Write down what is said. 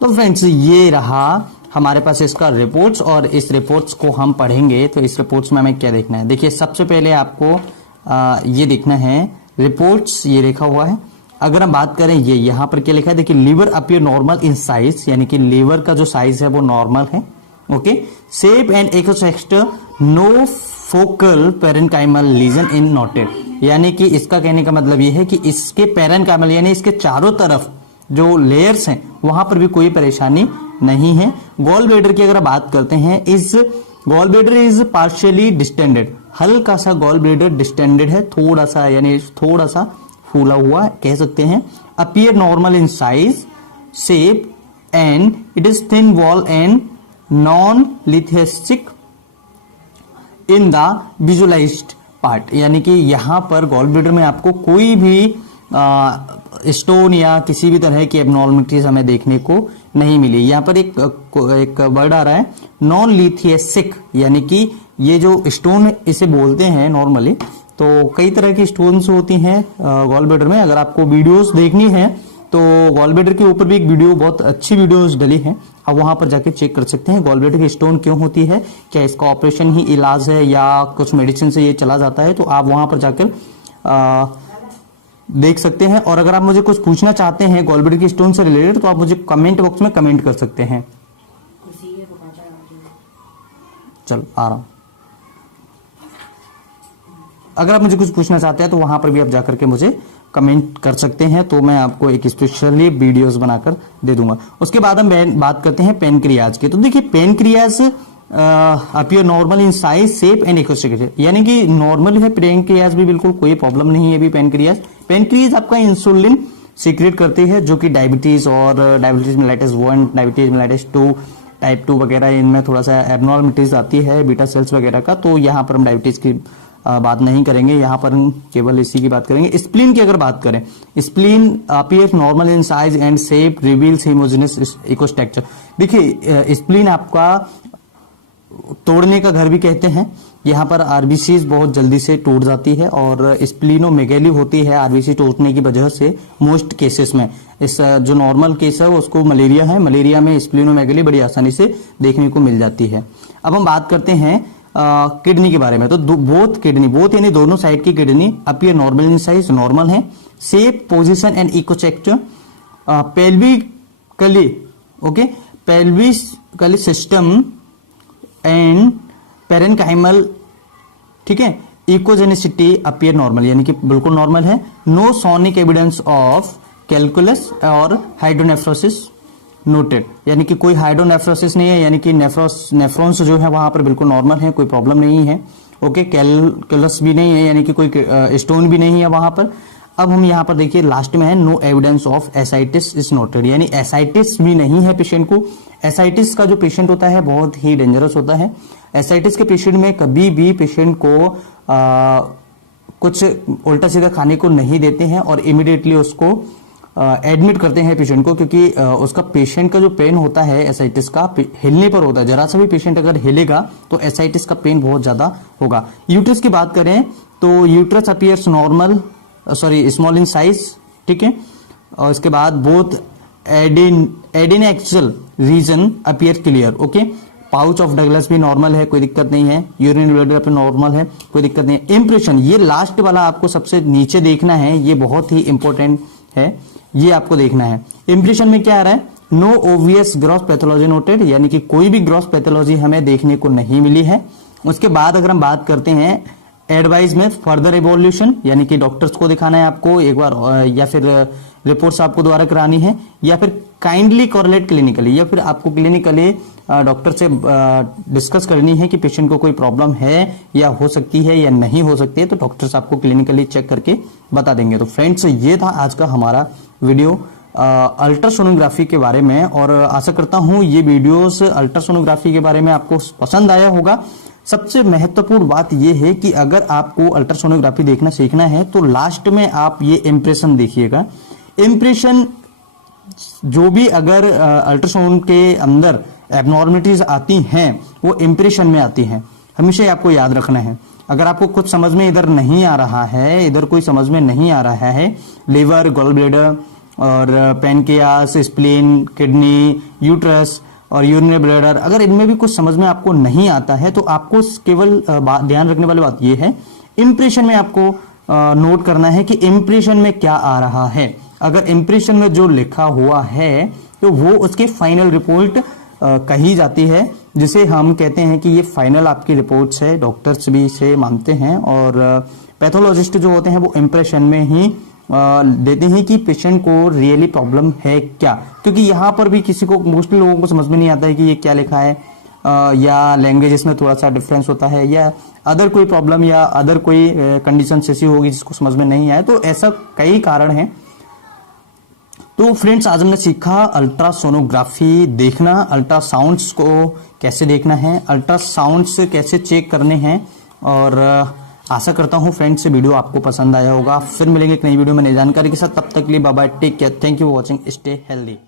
तो फ्रेंड्स ये रहा हमारे पास इसका रिपोर्ट्स, और इस रिपोर्ट्स को हम पढ़ेंगे। तो इस रिपोर्ट्स में हमें क्या देखना है, देखिए सबसे पहले आपको ये देखना है रिपोर्ट्स, ये लिखा हुआ है। अगर हम बात करें ये यहाँ पर क्या लिखा है, देखिए liver appear normal in size, यानी कि लीवर का जो साइज है वो नॉर्मल है। ओके, शेप एंड एक्सोसेक्टर, no focal parenchymal lesion in noted, यानी कि इसका कहने का मतलब ये है कि इसके पेरेन्काइमल यानी इसके चारों तरफ जो लेयर्स हैं वहां पर भी कोई परेशानी नहीं है। गॉल ब्लैडर की अगर बात करते हैं, इस gall bladder is partially distended, हल्का सा गॉल ब्लैडर डिस्टेंडेड है, थोड़ा सा यानी थोड़ा सा फूला हुआ कह सकते हैं। Appear normal in size, shape and it is thin wall and non lithiasic in the visualised part, यानी कि यहां पर गॉल ब्लैडर में आपको कोई भी स्टोन या किसी भी तरह की एबनॉर्मलिटीज हमें देखने को नहीं मिली। यहाँ पर एक वर्ड आ रहा है नॉन लिथियसिक, यानी कि ये जो स्टोन इसे बोलते हैं नॉर्मली, तो कई तरह की स्टोन्स होती हैं गॉल ब्लैडर में। अगर आपको वीडियोस देखनी है तो गॉल ब्लैडर के ऊपर भी एक वीडियो, बहुत अच्छी वीडियोस डली है, आप वहां पर जाके चेक कर सकते हैं गॉल ब्लैडर की स्टोन क्यों होती है, क्या इसका ऑपरेशन ही इलाज है या कुछ मेडिसिन से ये चला जाता है, तो आप वहां पर जाकर देख सकते हैं। और अगर आप मुझे कुछ पूछना चाहते हैं गॉल ब्लैडर की स्टोन से रिलेटेड तो आप मुझे कमेंट बॉक्स में कमेंट कर सकते हैं। चलो आ रहा हूं। अगर आप मुझे कुछ पूछना चाहते हैं तो वहां पर भी आप जाकर के मुझे कमेंट कर सकते हैं, तो मैं आपको एक स्पेशली वीडियोस बनाकर दे दूंगा। उसके बाद हम बात करते हैं पेनक्रियाज की। तो देखिए pancreas appear normal in size, shape and एक्सोसेक्टर, यानी कि नॉर्मल है पेनक्रियाज भी, बिल्कुल कोई प्रॉब्लम नहीं है अभी पेनक्रियाज। पेनक्रियाज आपका इंसुलिन सीक्रेट करती है जो कि डायबिटीज और diabetes mellitus 1, diabetes mellitus 2, type 2 वगैरह, इनमें थोड़ा सा एबनॉर्मलिटीज आती है बीटा सेल्स वगैरह का, तो यहाँ पर हम डायबिटीज की बात नहीं करेंगे, यहाँ पर हम केवल इसी की बात करेंगे। स्प्लीन की अगर बात करें, spleen appears normal in size and shape, reveals homogeneous echostructure. देखिए स्प्लीन आपका तोड़ने का घर भी कहते हैं, यहाँ पर आरबीसी बहुत जल्दी से टूट जाती है और स्प्लीनोमेगेली होती है आरबीसी टूटने की वजह से मोस्ट केसेस में। इस जो नॉर्मल केस है उसको मलेरिया है, मलेरिया में स्प्लीनोमेगेली बड़ी आसानी से देखने को मिल जाती है। अब हम बात करते हैं किडनी के बारे में। तो बोथ किडनी, बोथ यानी दोनों साइड की kidney appear normal in size, normal है, shape, position and echostructure, pelvicalyceal, okay, pelvicalyceal system and parenchymal, ठीक है, इकोजेनिसिटी अपीयर नॉर्मल, यानी कि बिल्कुल नॉर्मल है। No sonic evidence of calculus और हाइड्रोनेफ्रोसिस नोटेड, यानी कि कोई हाइड्रोनेफ्रोसिस नहीं है, यानी कि नेफ्रॉन्स जो है वहां पर बिल्कुल नॉर्मल है, कोई प्रॉब्लम नहीं है। ओके, कैलकुलस भी नहीं है, यानी कि कोई स्टोन भी नहीं है वहां पर। अब हम यहाँ पर देखिए लास्ट में है no evidence of ascites is noted, यानी एसाइटिस भी नहीं है पेशेंट को। एसाइटिस का जो पेशेंट होता है बहुत ही डेंजरस होता है। एसाइटिस के पेशेंट में कभी भी पेशेंट को कुछ उल्टा सीधा खाने को नहीं देते हैं और इमीडिएटली उसको एडमिट करते हैं पेशेंट को, क्योंकि उसका पेशेंट का जो पेन होता है एसाइटिस का हिलने पर होता है। जरा सा भी पेशेंट अगर हिलेगा तो एसाइटिस का पेन बहुत ज्यादा होगा। यूट्रस की बात करें तो uterus appears normal, small in size, ठीक है। और इसके बाद both adnexal region appear clear, okay. Pouch of Douglas भी नॉर्मल है, कोई दिक्कत नहीं है। यूरिन ब्लैडर नॉर्मल है, कोई दिक्कत नहीं है। इंप्रेशन, ये लास्ट वाला आपको सबसे नीचे देखना है, ये बहुत ही इंपॉर्टेंट है, ये आपको देखना है। इंप्रेशन में क्या आ रहा है, no obvious gross pathology noted, यानी कि कोई भी ग्रॉस पैथोलॉजी हमें देखने को नहीं मिली है। उसके बाद अगर हम बात करते हैं एडवाइस में फर्दर इवोल्यूशन, यानी कि डॉक्टर्स को दिखाना है आपको एक बार, या फिर रिपोर्ट्स आपको दोबारा करानी है, या फिर काइंडली कॉरेलेट क्लिनिकली, या फिर आपको क्लिनिकली डॉक्टर से डिस्कस करनी है कि पेशेंट को कोई प्रॉब्लम है या हो सकती है या नहीं हो सकती है, तो डॉक्टर्स आपको क्लिनिकली चेक करके बता देंगे। तो फ्रेंड्स ये था आज का हमारा वीडियो अल्ट्रासोनोग्राफी के बारे में, और आशा करता हूं ये वीडियोस अल्ट्रासोनोग्राफी के बारे में आपको पसंद आया होगा। सबसे महत्वपूर्ण बात यह है कि अगर आपको अल्ट्रासोनोग्राफी देखना सीखना है तो लास्ट में आप ये इंप्रेशन देखिएगा। इंप्रेशन जो भी अगर अल्ट्रासाउंड के अंदर एबनॉर्मलिटीज आती हैं वो इंप्रेशन में आती हैं, हमेशा ही आपको याद रखना है। अगर आपको कुछ समझ में इधर नहीं आ रहा है, इधर कोई समझ में नहीं आ रहा है, लीवर, गॉल ब्लैडर और पैनक्रियास, स्प्लीन, किडनी, यूट्रस और यूरिनरी ब्लैडर, अगर इनमें भी कुछ समझ में आपको नहीं आता है तो आपको केवल ध्यान रखने वाली बात यह है, इंप्रेशन में आपको नोट करना है कि इंप्रेशन में क्या आ रहा है। अगर इंप्रेशन में जो लिखा हुआ है तो वो उसकी फाइनल रिपोर्ट कही जाती है, जिसे हम कहते हैं कि ये फाइनल आपकी रिपोर्ट्स है। डॉक्टर्स भी इसे मानते हैं और पैथोलॉजिस्ट जो होते हैं वो इंप्रेशन में ही देते हैं कि पेशेंट को रियली प्रॉब्लम है क्या, क्योंकि यहाँ पर भी किसी को, मोस्टली लोगों को समझ में नहीं आता है कि ये क्या लिखा है, या लैंग्वेजेस में थोड़ा सा डिफरेंस होता है, या अदर कोई प्रॉब्लम या अदर कोई कंडीशन ऐसी होगी जिसको समझ में नहीं आए, तो ऐसा कई कारण हैं। तो फ्रेंड्स, आज हमने सीखा अल्ट्रासोनोग्राफी देखना, अल्ट्रासाउंड्स को कैसे देखना है, अल्ट्रासाउंड्स कैसे चेक करने हैं, और आशा करता हूं फ्रेंड्स वीडियो आपको पसंद आया होगा। फिर मिलेंगे एक नई वीडियो में नई जानकारी के साथ, तब तक के लिए bye bye, take care, thank you for watching, stay healthy.